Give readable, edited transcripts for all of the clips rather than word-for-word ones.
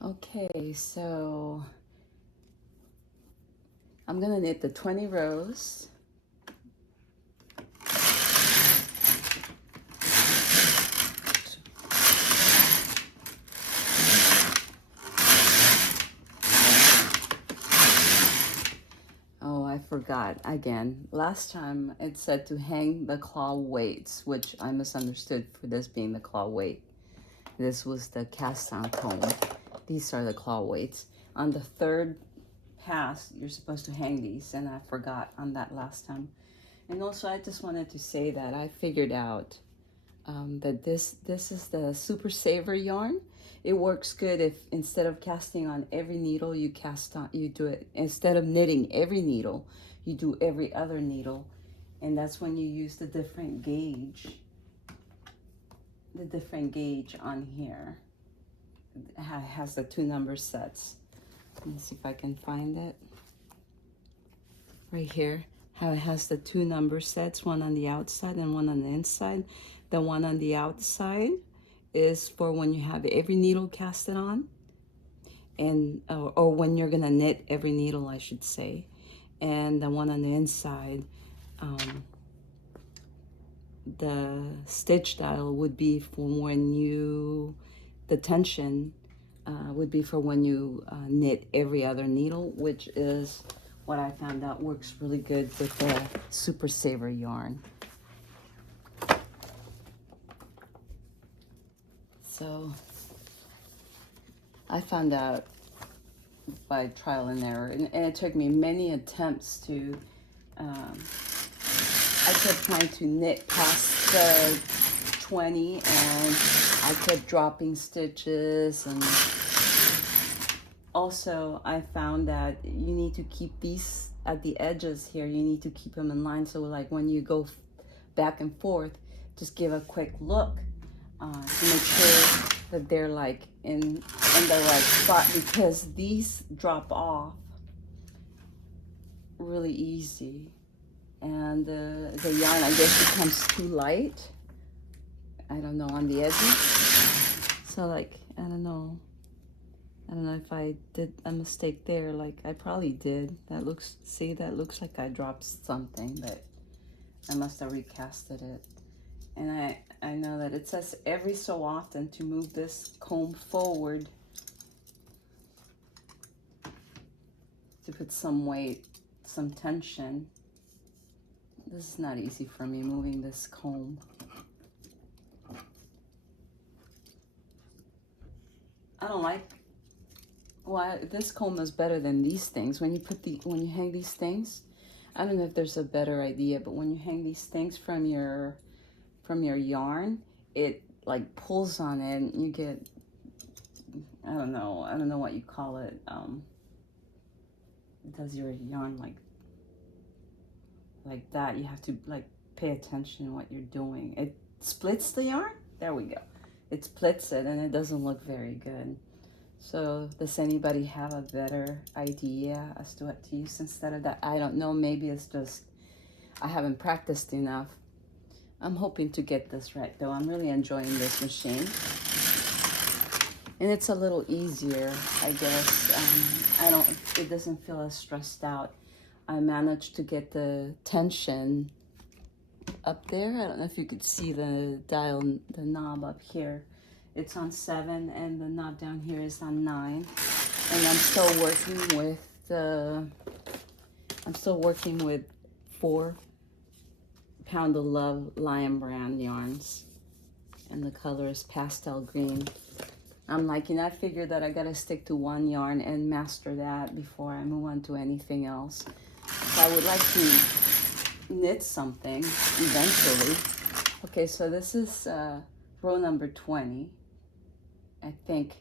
Okay, so I'm gonna knit the 20 rows. Oh, I forgot again. Last time it said to hang the claw weights, which I misunderstood for this being the claw weight. This was the cast on comb. These are the claw weights. On the third pass, you're supposed to hang these, and I forgot on that last time. And also, I just wanted to say that I figured out that this is the Super Saver yarn. It works good if instead of casting on every needle, you do it, instead of knitting every needle, you do every other needle. And that's when you use the different gauge on here. It has the 2 number sets. Let me see if I can find it. Right here, how it has the 2 number sets, one on the outside and one on the inside. The one on the outside is for when you have every needle casted on, and or when you're gonna knit every needle, I should say. And the one on the inside, the stitch dial would be for when the tension would be for when you knit every other needle, which is what I found out works really good with the Super Saver yarn. So I found out by trial and error, and it took me many attempts to, I kept trying to knit past the 20, and I kept dropping stitches. And also I found that you need to keep these at the edges here, you need to keep them in line, so like when you go back and forth, just give a quick look to make sure that they're like in the right spot, because these drop off really easy, and the yarn, I guess, becomes too light, I don't know, on the edges. So like, I don't know if I did a mistake there. Like, I probably did. That looks like I dropped something, but I must have recasted it. And I know that it says every so often to move this comb forward to put some weight, some tension. This is not easy for me, moving this comb. I don't like, well, this comb is better than these things. When you hang these things, I don't know if there's a better idea, but when you hang these things from your yarn, it like pulls on it, and you get, I don't know what you call it. It does your yarn like that. You have to like pay attention to what you're doing. It splits the yarn. There we go. It splits it, and it doesn't look very good. So does anybody have a better idea as to what to use instead of that? I don't know. Maybe it's just I haven't practiced enough. I'm hoping to get this right, though. I'm really enjoying this machine. And it's a little easier, I guess. It doesn't feel as stressed out. I managed to get the tension up there. I don't know if you could see the dial, the knob up here. It's on 7, and the knob down here is on 9. And I'm still working with 4 Pound of Love Lion Brand yarns, and the color is pastel green. I'm liking, I figured that I gotta stick to one yarn and master that before I move on to anything else. So I would like to knit something eventually. Okay, so this is row number 20. I think,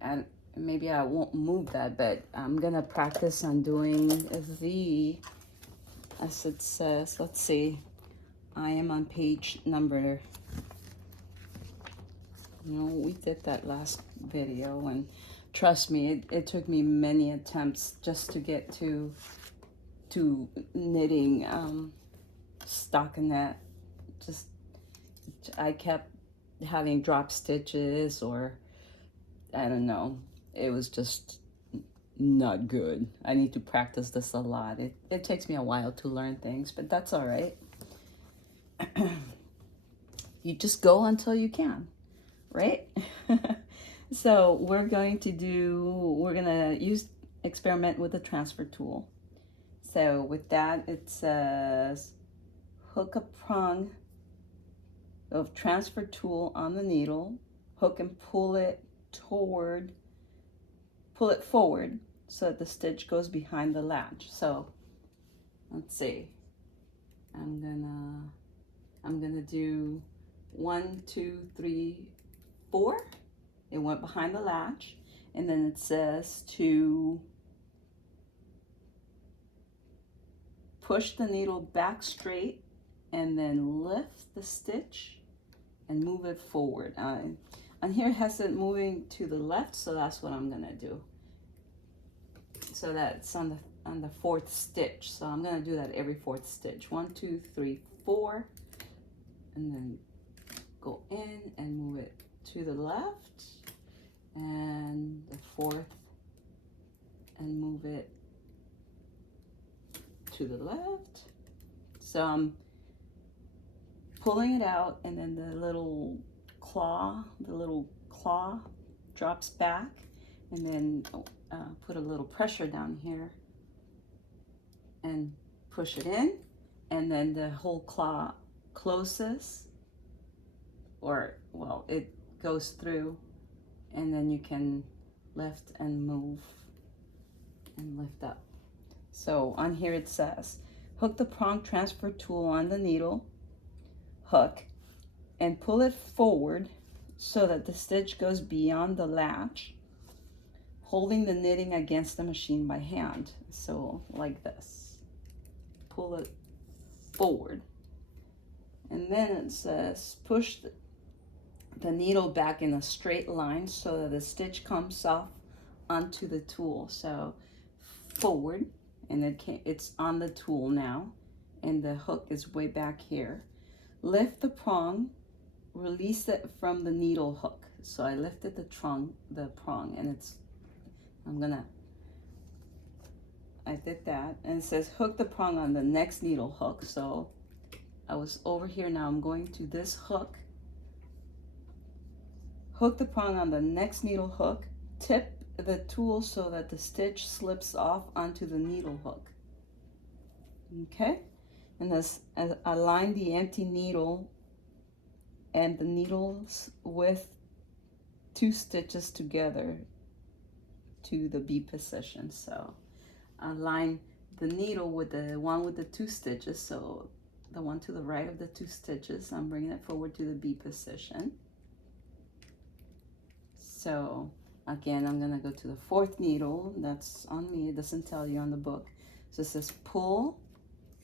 and maybe I won't move that, but I'm gonna practice on doing the, as it says, let's see, I am on page number, we did that last video, and trust me, it took me many attempts just to get to knitting stockinette. Just, I kept having drop stitches, or I don't know, it was just not good. I need to practice this a lot. It takes me a while to learn things, but that's all right. You just go until you can, right? So we're going to experiment with the transfer tool. So with that, it says hook a prong of transfer tool on the needle, hook and pull it forward so that the stitch goes behind the latch. So let's see. I'm gonna do 1, 2, 3, 4. It went behind the latch, and then it says to push the needle back straight and then lift the stitch and move it forward. On here it has it moving to the left, so that's what I'm gonna do. So that's on the 4th stitch. So I'm gonna do that every 4th stitch. 1, 2, 3, 4, and then go in and move it to the left, and the 4th, and move it to the left. So I'm pulling it out, and then the little claw drops back, and then put a little pressure down here and push it in, and then the whole claw closes, or well, it goes through, and then you can lift and move and lift up. So on here it says, hook the prong transfer tool on the needle hook and pull it forward so that the stitch goes beyond the latch, holding the knitting against the machine by hand. So like this, pull it forward. And then it says push the needle back in a straight line so that the stitch comes off onto the tool. So forward, and it's on the tool now, and the hook is way back here. Lift the prong, release it from the needle hook. So I lifted the prong, and I did that, and it says hook the prong on the next needle hook. So I was over here, now I'm going to this hook, hook the prong on the next needle hook, tip the tool so that the stitch slips off onto the needle hook. Okay, and this, align the empty needle and the needles with 2 stitches together to the B position. So align the needle with the one with the 2 stitches, so the one to the right of the 2 stitches, I'm bringing it forward to the B position. So again, I'm gonna go to the 4th needle. That's on me, it doesn't tell you on the book. So it says pull,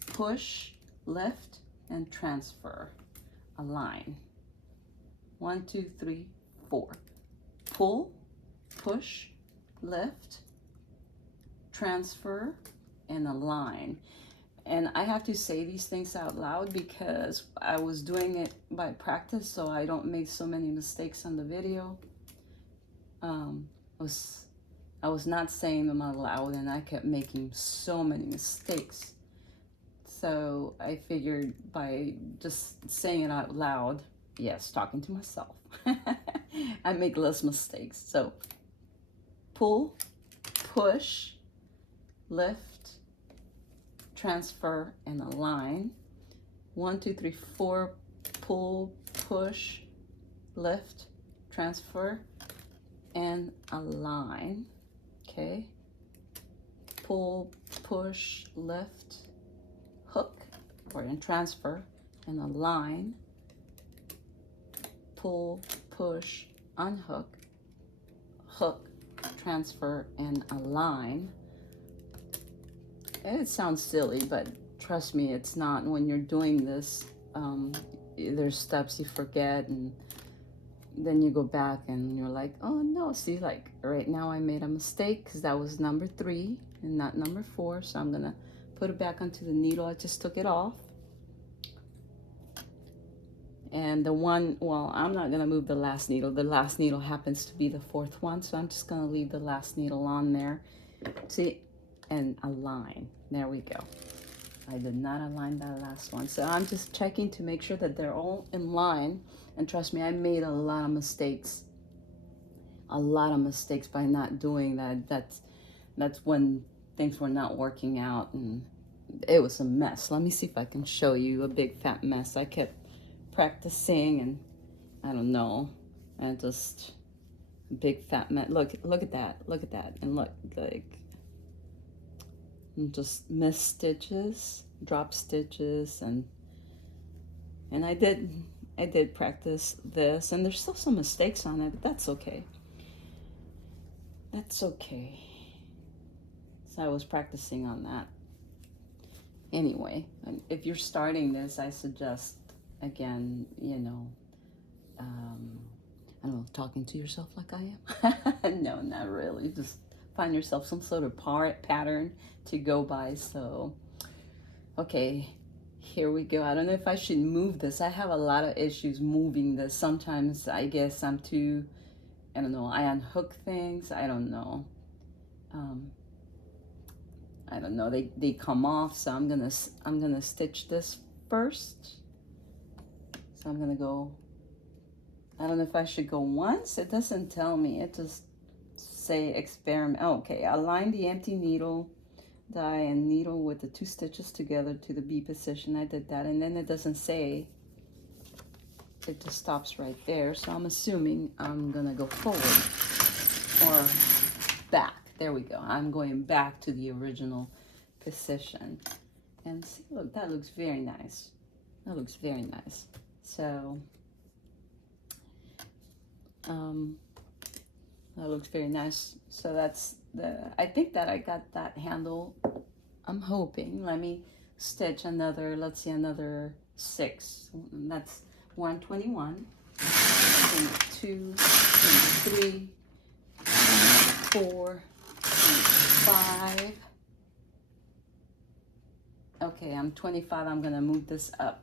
push, lift, and transfer. Align. 1, 2, 3, 4. Pull, push, lift, transfer, and align. And I have to say these things out loud because I was doing it by practice, so I don't make so many mistakes on the video. I was not saying them out loud, and I kept making so many mistakes. So I figured by just saying it out loud, yes, talking to myself, I make less mistakes. So pull, push, lift, transfer, and align. 1, 2, 3, 4, pull, push, lift, transfer, and align. Okay, pull, push, lift, hook, or in transfer, and align. Pull, push, unhook, hook, transfer, and align. It sounds silly, but trust me, it's not. When you're doing this, there's steps you forget, and then you go back and you're like, oh no, see, like right now I made a mistake because that was number 3 and not number 4. So I'm gonna put it back onto the needle. I just took it off, And the one, well, I'm not gonna move the last needle. The last needle happens to be the fourth one, so I'm just gonna leave the last needle on there. See, and align. There we go. I did not align that last one. So I'm just checking to make sure that they're all in line. And trust me, I made a lot of mistakes. A lot of mistakes by not doing that. That's when things were not working out, and it was a mess. Let me see if I can show you a big fat mess. I kept practicing, and I don't know, and just big fat mess. Look at that. Look at that. And look, like, just missed stitches, drop stitches, and I did practice this, and there's still some mistakes on it, but that's okay. That's okay. So I was practicing on that. Anyway, if you're starting this, I suggest, again, you know, I don't know, talking to yourself like I am. No, not really. Just find yourself some sort of pattern to go by. So, okay, here we go. I don't know if I should move this. I have a lot of issues moving this. Sometimes I guess I'm too, I don't know, I unhook things. I don't know. I don't know, they come off, so I'm gonna stitch this first. So I'm gonna go, I don't know if I should go once. It doesn't tell me, it just say experiment. Oh, okay, align the empty needle die and needle with the 2 stitches together to the B position. I did that, and then it doesn't say, it just stops right there. So I'm assuming I'm gonna go forward or back. There we go. I'm going back to the original position. And see, look, that looks very nice. That looks very nice. So, that looks very nice. So that's I think that I got that handle. I'm hoping. Let me stitch another, let's see, another 6. That's 121. 2, 3, 4, 5. Okay, I'm 25. I'm gonna move this up.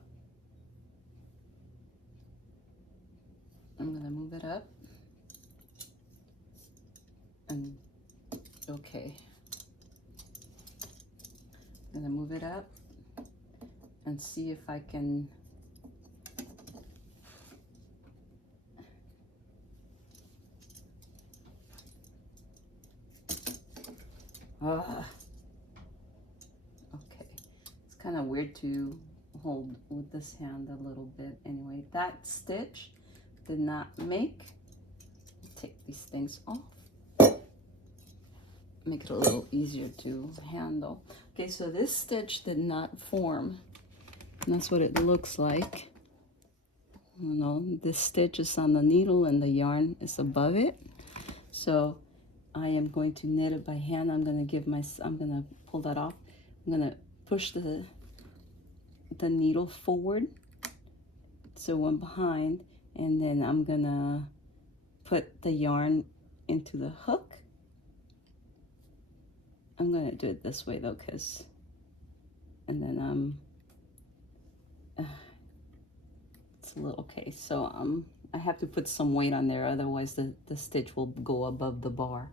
I'm gonna move it up. And okay. I'm gonna move it up and see if I can okay. It's kind of weird to hold with this hand a little bit. Anyway, that stitch did not make. Take these things off. Make it a little easier to handle. Okay, so this stitch did not form. And that's what it looks like. You know, this stitch is on the needle and the yarn is above it. So I am going to knit it by hand. I'm gonna pull that off. I'm gonna push the needle forward, so one behind, and then I'm gonna put the yarn into the hook. I'm gonna do it this way though, and then it's a little, okay, so I have to put some weight on there, otherwise the stitch will go above the bar.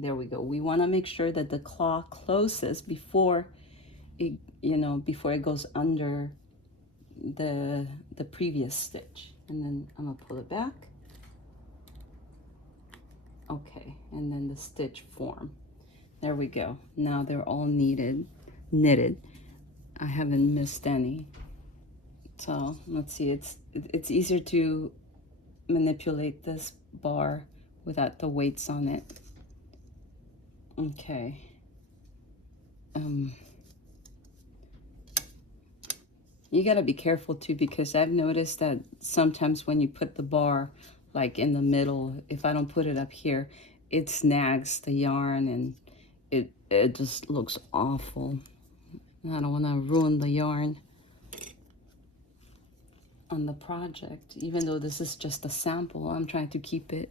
There we go. We want to make sure that the claw closes before it, you know, before it goes under the previous stitch. And then I'm gonna pull it back. Okay, and then the stitch form. There we go. Now they're all knitted. I haven't missed any. So let's see, it's easier to manipulate this bar without the weights on it. Okay. You gotta be careful too, because I've noticed that sometimes when you put the bar like in the middle, if I don't put it up here, it snags the yarn and it just looks awful. I don't want to ruin the yarn on the project. Even though this is just a sample, I'm trying to keep it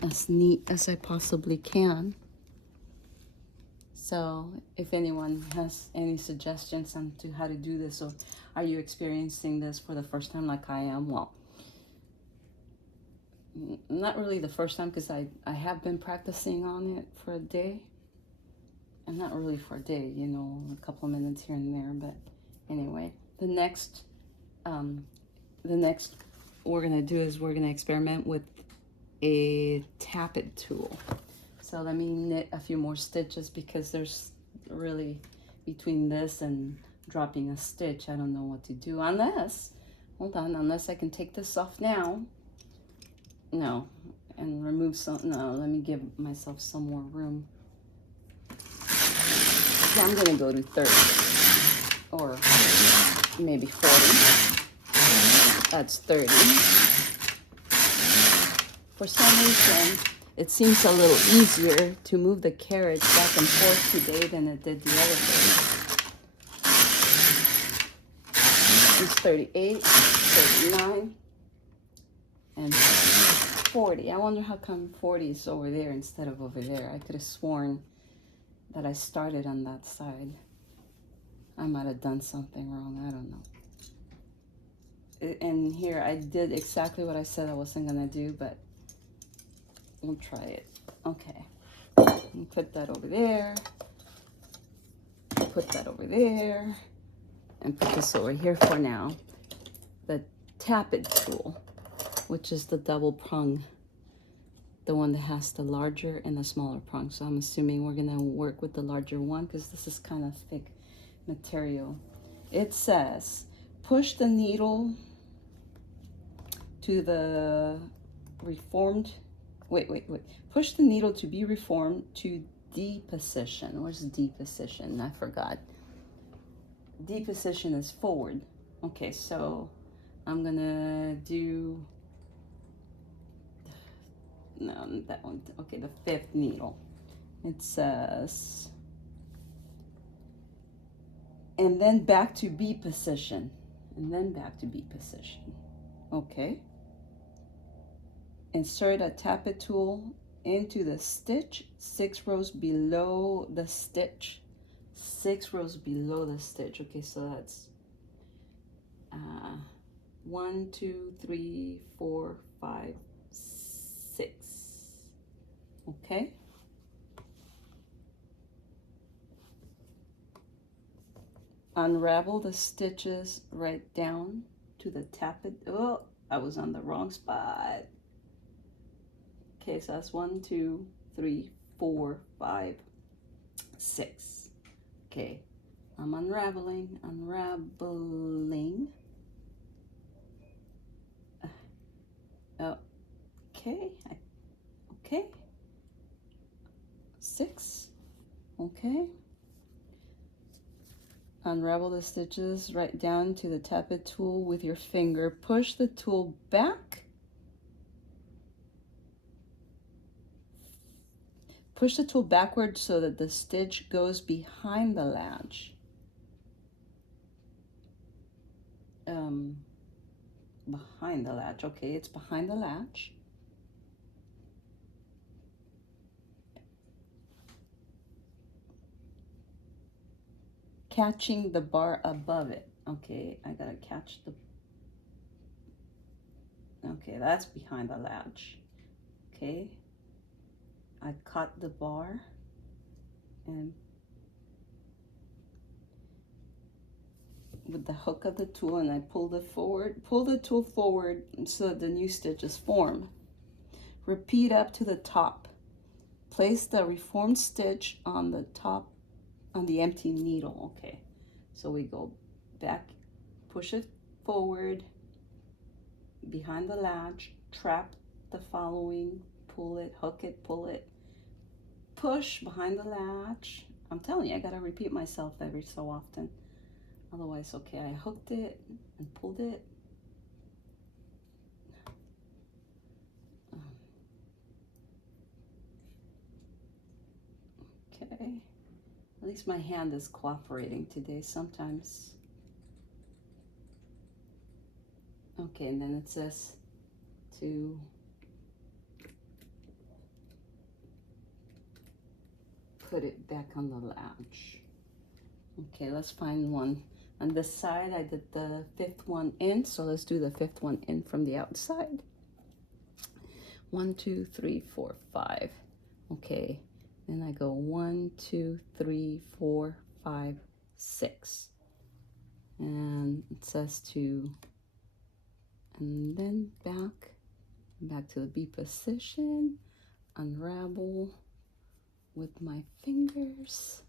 as neat as I possibly can. So if anyone has any suggestions on to how to do this, or are you experiencing this for the first time like I am, well, not really the first time, because I have been practicing on it for a day. And not really for a day, you know, a couple of minutes here and there. But anyway, the next we're gonna do is we're gonna experiment with a tappet tool. So let me knit a few more stitches, because there's really, between this and dropping a stitch, I don't know what to do, unless, hold on, unless I can take this off now. No, and remove some, no, let me give myself some more room. Yeah, I'm gonna go to 30 or maybe 40. That's 30. For some reason, it seems a little easier to move the carriage back and forth today than it did the other day. It's 38, 39, and 40. I wonder how come 40 is over there instead of over there. I could have sworn that I started on that side. I might have done something wrong, I don't know. And here I did exactly what I said I wasn't gonna do, but we'll try it. Okay, put that over there, put that over there, and put this over here for now. The tappet tool, which is the double prong, the one that has the larger and the smaller prong. So I'm assuming we're gonna work with the larger one, because this is kind of thick material. It says, push the needle to the reformed, push the needle to be reformed to D position. Where's D position? I forgot. D position is forward. Okay, so I'm gonna do, no, that one. Okay, the 5th needle. It says, and then back to B position, and then back to B position. Okay. Insert a tappet tool into the stitch 6 rows below the stitch. 6 rows below the stitch. Okay, so that's 1, 2, 3, 4, 5, 6. Okay. Unravel the stitches right down to the tappet. Oh, I was on the wrong spot. Okay, so that's 1, 2, 3, 4, 5, 6. Okay, I'm unraveling. Okay, okay. 6. Okay. Unravel the stitches right down to the tappet tool with your finger. Push the tool back. Push the tool backward so that the stitch goes behind the latch. Behind the latch. Okay, it's behind the latch. Catching the bar above it. Okay, I gotta catch the, okay, that's behind the latch. Okay, I caught the bar and with the hook of the tool, and I pull the tool forward so that the new stitch is formed. Repeat up to the top. Place the reformed stitch on the top, on the empty needle. Okay, so we go back, push it forward, behind the latch, trap the following, pull it, hook it, pull it, push behind the latch. I'm telling you, I gotta repeat myself every so often. Otherwise, okay, I hooked it and pulled it. Okay, at least my hand is cooperating today sometimes. Okay, and then it says to put it back on the latch. Okay, let's find one. On this side, I did the 5th one in, so let's do the 5th one in from the outside. 1, 2, 3, 4, 5. Okay, then I go 1, 2, 3, 4, 5, 6. And it says to, and then back to the B position, unravel with my fingers.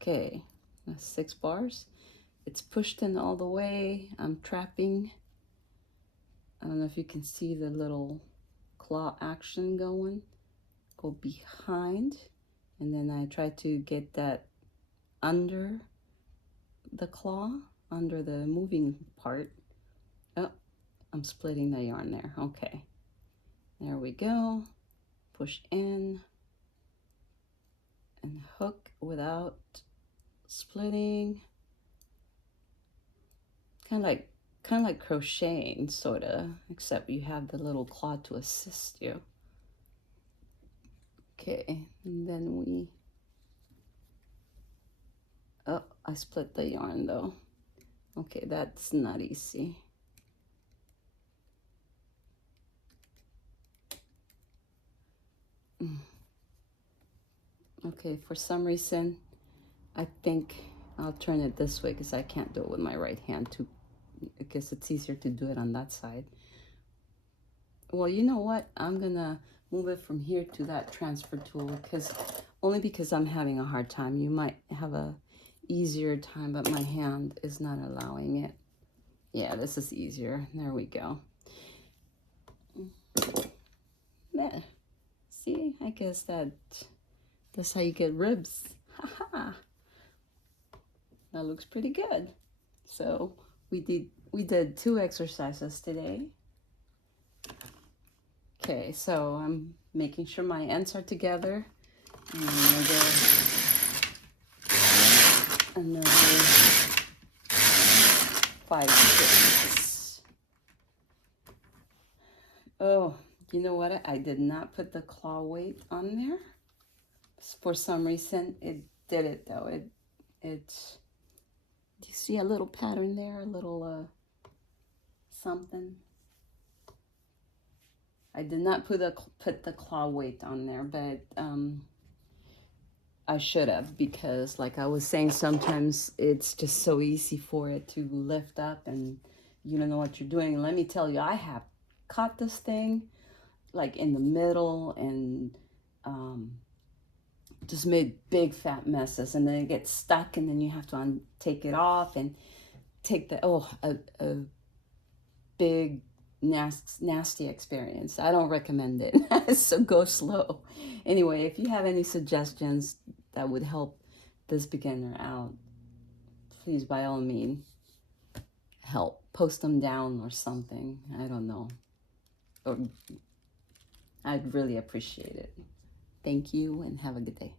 Okay, that's 6 bars. It's pushed in all the way. I'm trapping. I don't know if you can see the little claw action going. Go behind, and then I try to get that under the claw, under the moving part. Oh, I'm splitting the yarn there. Okay, there we go. Push in and hook without splitting. Kind of like crocheting, sorta, except you have the little claw to assist you. Okay, and then oh, I split the yarn though. Okay, that's not easy. Okay, for some reason, I think I'll turn it this way because I can't do it with my right hand too. I guess it's easier to do it on that side. Well, you know what? I'm gonna move it from here to that transfer tool only because I'm having a hard time. You might have a easier time, but my hand is not allowing it. Yeah, this is easier. There we go. There. See, I guess that's how you get ribs. Haha. That looks pretty good. So we did 2 exercises today. Okay, so I'm making sure my ends are together. And another 5 stitches. Oh, you know what? I did not put the claw weight on there. For some reason, it did it though. Do you see a little pattern there? A little something. I did not put the claw weight on there, but I should have, because like I was saying, sometimes it's just so easy for it to lift up and you don't know what you're doing. And let me tell you, I have caught this thing like in the middle and just made big fat messes, and then it gets stuck, and then you have to take it off and take a big nasty experience. I don't recommend it. So go slow. Anyway, if you have any suggestions that would help this beginner out, please, by all means, post them down or something. I don't know, or I'd really appreciate it. Thank you and have a good day.